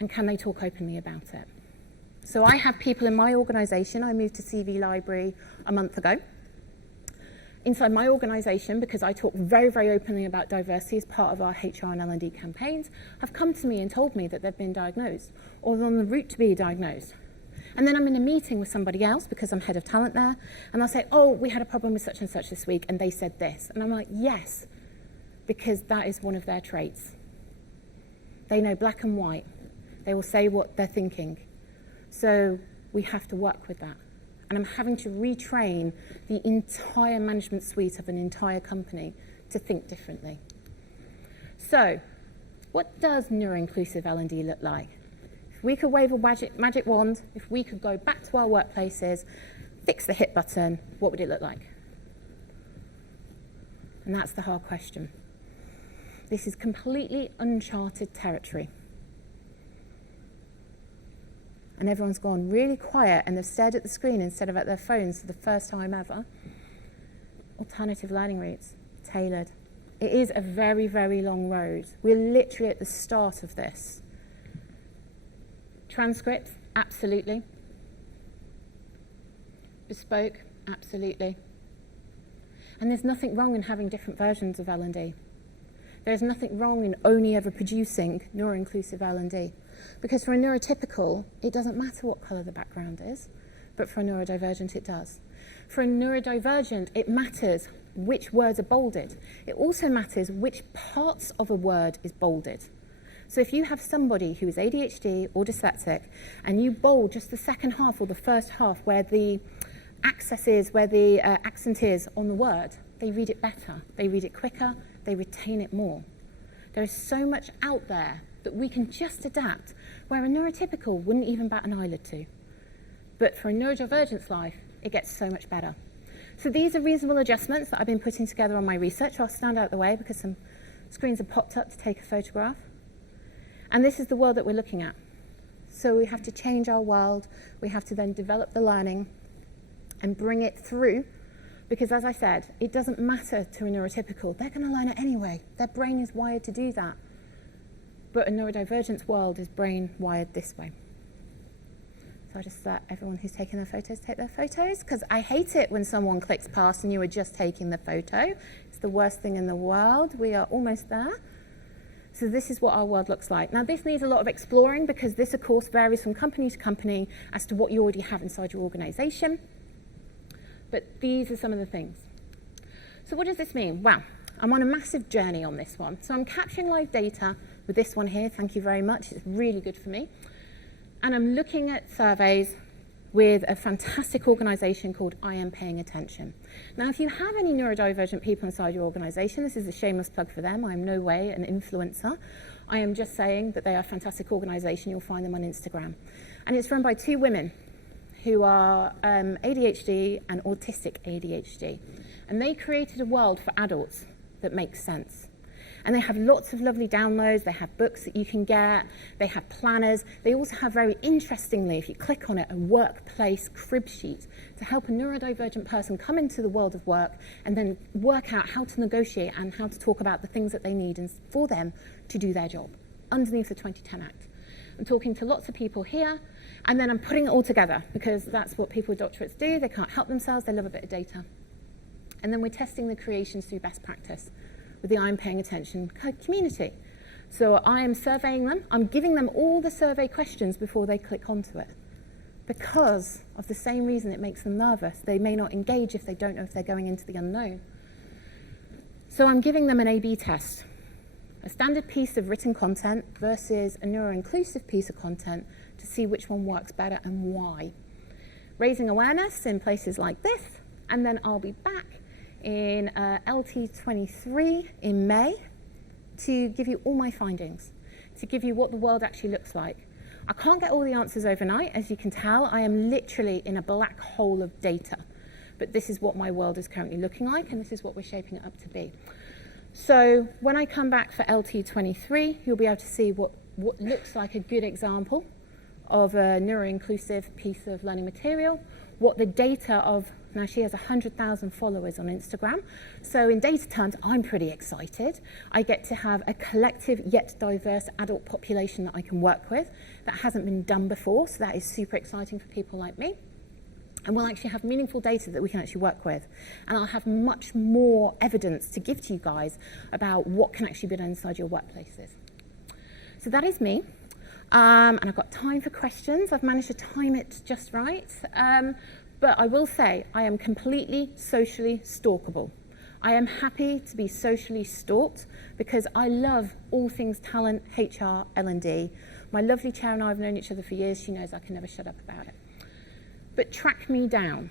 And can they talk openly about it? So I have people in my organisation. I moved to CV Library a month ago. Inside my organisation, because I talk very, very openly about diversity as part of our HR and L&D campaigns, have come to me and told me that they've been diagnosed or they're on the route to be diagnosed. And then I'm in a meeting with somebody else because I'm head of talent there, and they'll say, oh, we had a problem with such and such this week, and they said this. And I'm like, yes, because that is one of their traits. They know black and white. They will say what they're thinking. So we have to work with that. And I'm having to retrain the entire management suite of an entire company to think differently. So what does neuro-inclusive L&D look like? If we could wave a magic wand, if we could go back to our workplaces, fix the hit button, what would it look like? And that's the hard question. This is completely uncharted territory. And everyone's gone really quiet and they've stared at the screen instead of at their phones for the first time ever. Alternative learning routes, tailored. It is a very, very long road. We're literally at the start of this. Transcripts, absolutely. Bespoke, absolutely. And there's nothing wrong in having different versions of L&D. There's nothing wrong in only ever producing neuro-inclusive L&D. Because for a neurotypical, it doesn't matter what colour the background is, but for a neurodivergent, it does. For a neurodivergent, it matters which words are bolded. It also matters which parts of a word is bolded. So if you have somebody who is ADHD or dyslexic, and you bold just the second half or the first half where the access is, where the accent is on the word, they read it better, they read it quicker, they retain it more. There is so much out there that we can just adapt, where a neurotypical wouldn't even bat an eyelid to. But for a neurodivergent's life, it gets so much better. So these are reasonable adjustments that I've been putting together on my research. I'll stand out the way because some screens have popped up to take a photograph. And this is the world that we're looking at. So we have to change our world. We have to then develop the learning and bring it through. Because as I said, it doesn't matter to a neurotypical. They're going to learn it anyway. Their brain is wired to do that. But a neurodivergent world is brain wired this way. So I just let everyone who's taking their photos take their photos, because I hate it when someone clicks past and you are just taking the photo. It's the worst thing in the world. We are almost there. So this is what our world looks like. Now, this needs a lot of exploring because this, of course, varies from company to company as to what you already have inside your organization. But these are some of the things. So what does this mean? Well, I'm on a massive journey on this one. So I'm capturing live data with this one here. Thank you very much. It's really good for me. And I'm looking at surveys with a fantastic organization called I Am Paying Attention. Now, if you have any neurodivergent people inside your organization, this is a shameless plug for them. I am no way an influencer. I am just saying that they are a fantastic organization. You'll find them on Instagram. And it's run by 2 women who are ADHD and autistic ADHD. And they created a world for adults that makes sense. And they have lots of lovely downloads. They have books that you can get. They have planners. They also have, very interestingly, if you click on it, a workplace crib sheet to help a neurodivergent person come into the world of work and then work out how to negotiate and how to talk about the things that they need and for them to do their job underneath the 2010 Act. I'm talking to lots of people here, and then I'm putting it all together because that's what people with doctorates do. They can't help themselves. They love a bit of data. And then we're testing the creations through best practice with the I'm Paying Attention community. So I am surveying them. I'm giving them all the survey questions before they click onto it because of the same reason it makes them nervous. They may not engage if they don't know if they're going into the unknown. So I'm giving them an A/B test, a standard piece of written content versus a neuro-inclusive piece of content to see which one works better and why. Raising awareness in places like this, and then I'll be back in LT23 in May to give you all my findings, to give you what the world actually looks like. I can't get all the answers overnight, as you can tell. I am literally in a black hole of data, but this is what my world is currently looking like, and this is what we're shaping it up to be. So when I come back for LT23, you'll be able to see what looks like a good example of a neuro-inclusive piece of learning material, what the data of, now she has 100,000 followers on Instagram. So in data terms, I'm pretty excited. I get to have a collective yet diverse adult population that I can work with. That hasn't been done before, so that is super exciting for people like me. And we'll actually have meaningful data that we can actually work with. And I'll have much more evidence to give to you guys about what can actually be done inside your workplaces. So that is me. And I've got time for questions. I've managed to time it just right. But I will say I am completely socially stalkable. I am happy to be socially stalked because I love all things talent, HR, L&D. My lovely chair and I have known each other for years. She knows I can never shut up about it. But track me down.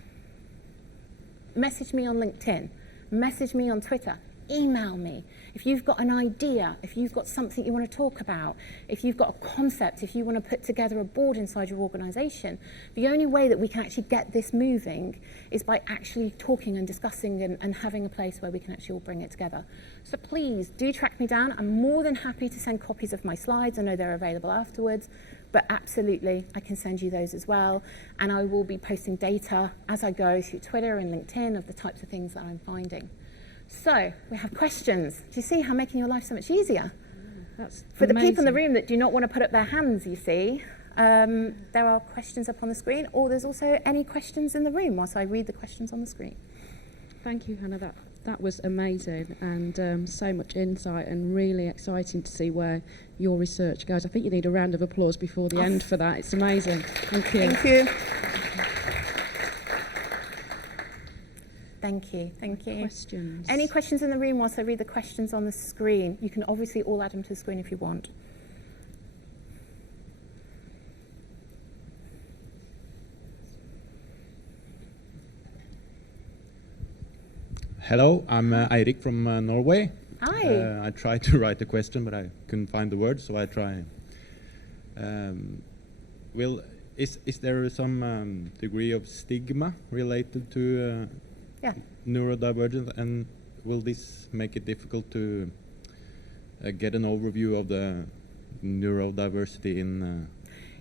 Message me on LinkedIn. Message me on Twitter. Email me. If you've got an idea, if you've got something you want to talk about, if you've got a concept, if you want to put together a board inside your organization, the only way that we can actually get this moving is by actually talking and discussing and having a place where we can actually all bring it together. So please do track me down. I'm more than happy to send copies of my slides. I know they're available afterwards, but absolutely I can send you those as well. And I will be posting data as I go through Twitter and LinkedIn of the types of things that I'm finding. So we have questions. Do you see how I'm making your life so much easier? That's For amazing. the people in the room that do not want to put up their hands, you see, there are questions up on the screen, or there's also any questions in the room whilst I read the questions on the screen. Thank you, Hannah. That was amazing and so much insight and really exciting to see where your research goes. I think you need a round of applause before the end for that. It's amazing. Thank you. Thank you. Thank you. Thank you. Questions? Any questions in the room whilst I read the questions on the screen? You can obviously all add them to the screen if you want. Hello, I'm Eirik from Norway. Hi. I tried to write a question, but I couldn't find the words, so I try. Is there some degree of stigma related to neurodivergence, and will this make it difficult to get an overview of the neurodiversity in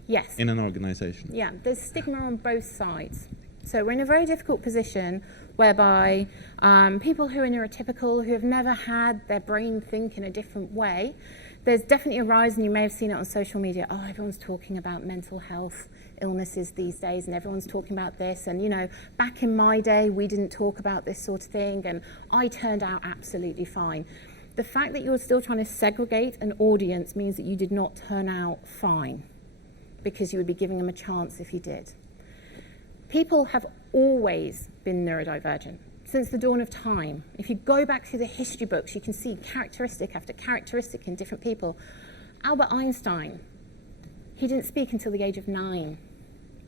Yes. in an organization? Yeah, there's stigma on both sides. So we're in a very difficult position whereby people who are neurotypical, who have never had their brain think in a different way, there's definitely a rise, and you may have seen it on social media. Oh, everyone's talking about mental health illnesses these days, and everyone's talking about this. And, you know, back in my day, we didn't talk about this sort of thing, and I turned out absolutely fine. The fact that you're still trying to segregate an audience means that you did not turn out fine, because you would be giving them a chance if you did. People have always been neurodivergent since the dawn of time. If you go back through the history books, you can see characteristic after characteristic in different people. Albert Einstein, he didn't speak until the age of 9,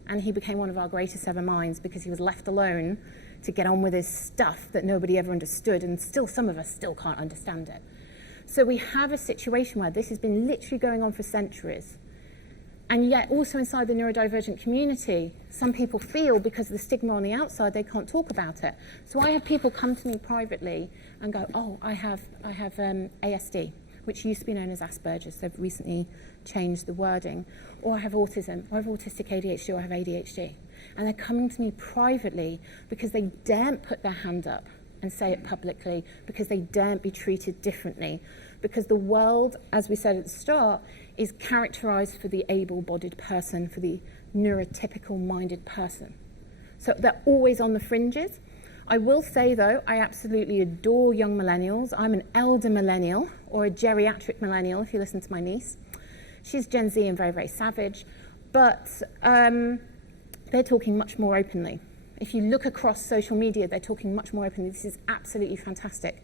and he became one of our greatest ever minds because he was left alone to get on with his stuff that nobody ever understood, and still some of us still can't understand it. So we have a situation where this has been literally going on for centuries. And yet also inside the neurodivergent community, some people feel because of the stigma on the outside, they can't talk about it. So I have people come to me privately and go, oh, I have ASD, which used to be known as Asperger's. They've recently changed the wording. Or I have autism, or I have autistic ADHD, or I have ADHD. And they're coming to me privately because they daren't put their hand up and say it publicly, because they daren't be treated differently. Because the world, as we said at the start, is characterized for the able-bodied person, for the neurotypical-minded person. So they're always on the fringes. I will say, though, I absolutely adore young millennials. I'm an elder millennial, or a geriatric millennial, if you listen to my niece. She's Gen Z and very, very savage. But they're talking much more openly. If you look across social media, they're talking much more openly. This is absolutely fantastic.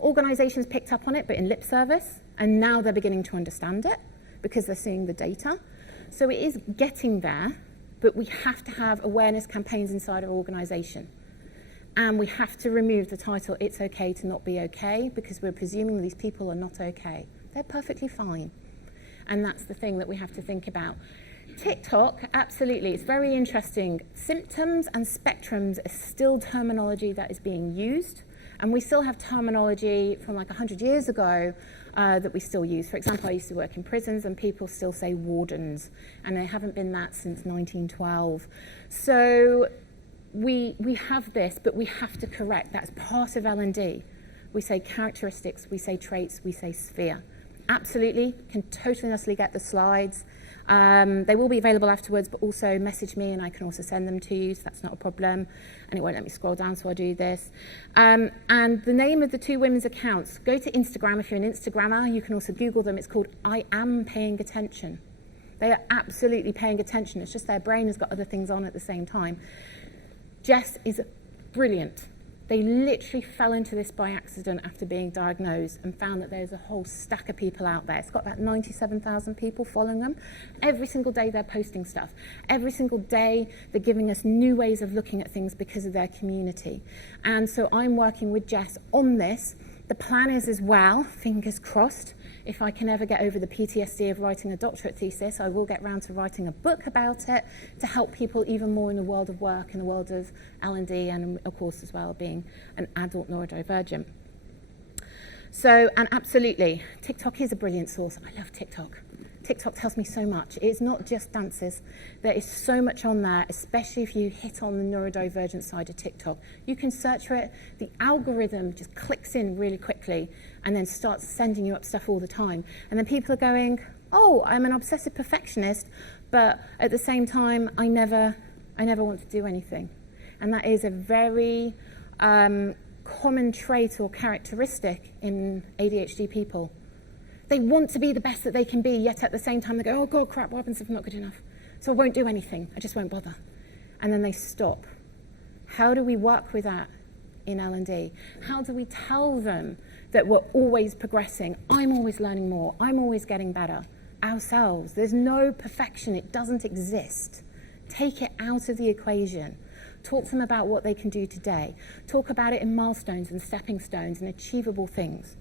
Organizations picked up on it, but in lip service, and now they're beginning to understand it because they're seeing the data. So it is getting there, but we have to have awareness campaigns inside our organization. And we have to remove the title, "It's okay to not be okay," because we're presuming these people are not okay. They're perfectly fine. And that's the thing that we have to think about. TikTok, absolutely, it's very interesting. Symptoms and spectrums are still terminology that is being used. And we still have terminology from like 100 years ago that we still use. For example, I used to work in prisons and people still say wardens, and they haven't been that since 1912. So we have this, but we have to correct. That's part of L&D. We say characteristics, we say traits, we say sphere. Absolutely, can totally honestly get the slides. They will be available afterwards, but also message me and I can also send them to you, so that's not a problem. And it won't let me scroll down, so I'll do this. And the name of the two women's accounts, go to Instagram if you're an Instagrammer. You can also Google them. It's called I Am Paying Attention. They are absolutely paying attention. It's just their brain has got other things on at the same time. Jess is brilliant. They literally fell into this by accident after being diagnosed and found that there's a whole stack of people out there. It's got about 97,000 people following them. Every single day they're posting stuff. Every single day they're giving us new ways of looking at things because of their community. And so I'm working with Jess on this. The plan is as well, fingers crossed, if I can ever get over the PTSD of writing a doctorate thesis, I will get round to writing a book about it to help people even more in the world of work, in the world of L&D, and of course as well being an adult neurodivergent. So, and absolutely, TikTok is a brilliant source. I love TikTok. TikTok tells me so much. It's not just dances. There is so much on there, especially if you hit on the neurodivergent side of TikTok. You can search for it. The algorithm just clicks in really quickly and then starts sending you up stuff all the time. And then people are going, oh, I'm an obsessive perfectionist, but at the same time, I never want to do anything. And that is a very common trait or characteristic in ADHD people. They want to be the best that they can be, yet at the same time they go, oh God, crap, what happens if I'm not good enough? So I won't do anything, I just won't bother. And then they stop. How do we work with that in L&D? How do we tell them that we're always progressing? I'm always learning more, I'm always getting better. Ourselves, there's no perfection, it doesn't exist. Take it out of the equation. Talk to them about what they can do today. Talk about it in milestones and stepping stones and achievable things.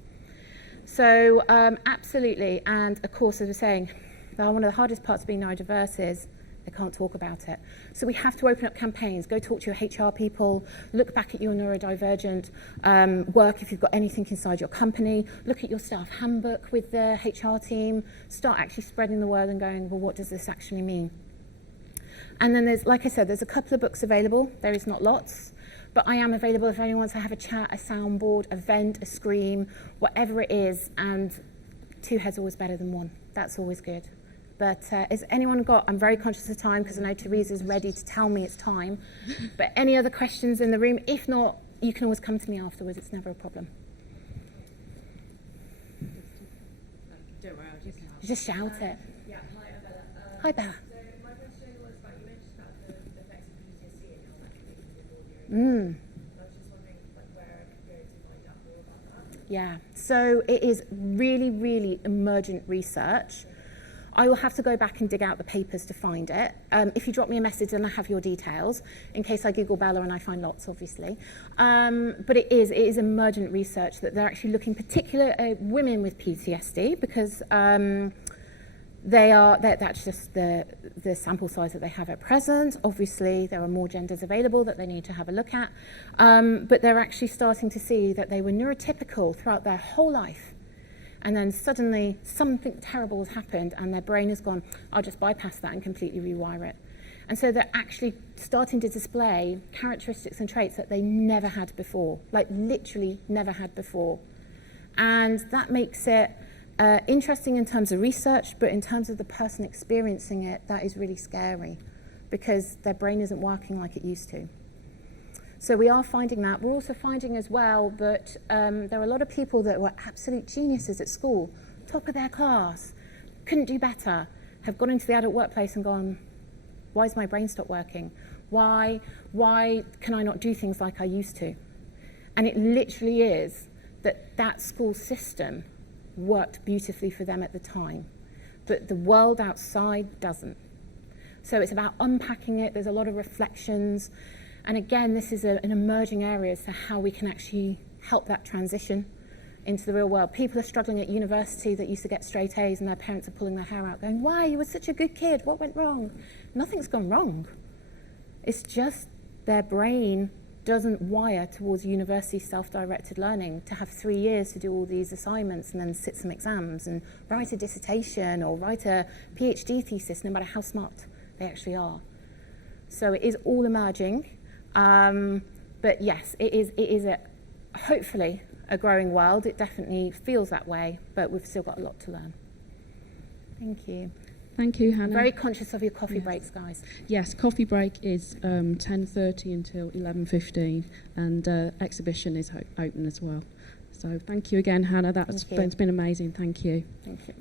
So absolutely, and of course, as we're saying, one of the hardest parts of being neurodiverse is they can't talk about it. So we have to open up campaigns, go talk to your HR people, look back at your neurodivergent work if you've got anything inside your company, look at your staff handbook with the HR team, start actually spreading the word and going, well, what does this actually mean? And then there's, like I said, there's a couple of books available. There is not lots. But I am available if anyone wants to have a chat, a soundboard, a vent, a scream, whatever it is. And 2 heads are always better than 1. That's always good. But has anyone got, I'm very conscious of time because I know Teresa's ready to tell me it's time. But any other questions in the room? If not, you can always come to me afterwards. It's never a problem. Don't worry, I'll just shout. Just shout it. Yeah, hi, I'm Bella. Hi, Bella. So my question was about, you mentioned about the effects of PTSD and how that can make people more Mm. I was just wondering where I could go to find out more about that. Yeah, so it is really, really emergent research. I will have to go back and dig out the papers to find it. If you drop me a message, then I have your details, in case I Google Bella and I find lots, obviously. But it is emergent research that they're actually looking particularly at women with PTSD, because that's just the sample size that they have at present. Obviously, there are more genders available that they need to have a look at. But they're actually starting to see that they were neurotypical throughout their whole life. And then suddenly something terrible has happened and their brain has gone, I'll just bypass that and completely rewire it. And so they're actually starting to display characteristics and traits that they never had before, like literally never had before. And that makes it interesting in terms of research, but in terms of the person experiencing it, that is really scary because their brain isn't working like it used to. So we are finding that. We're also finding as well that there are a lot of people that were absolute geniuses at school, top of their class, couldn't do better, have gone into the adult workplace and gone, why's my brain stopped working? Why can I not do things like I used to? And it literally is that school system worked beautifully for them at the time, but the world outside doesn't. So it's about unpacking it. There's a lot of reflections. And again, this is an emerging area as to how we can actually help that transition into the real world. People are struggling at university that used to get straight A's and their parents are pulling their hair out going, why, you were such a good kid, what went wrong? Nothing's gone wrong. It's just their brain doesn't wire towards university self-directed learning to have 3 years to do all these assignments and then sit some exams and write a dissertation or write a PhD thesis, no matter how smart they actually are. So it is all emerging. But yes, it is hopefully a growing world. It definitely feels that way, but we've still got a lot to learn. Thank you. Thank you, Hannah. I'm very conscious of your coffee breaks, guys. Yes, coffee break is 10:30 until 11:15, and exhibition is open as well. So thank you again, Hannah. It's been amazing. Thank you. Thank you.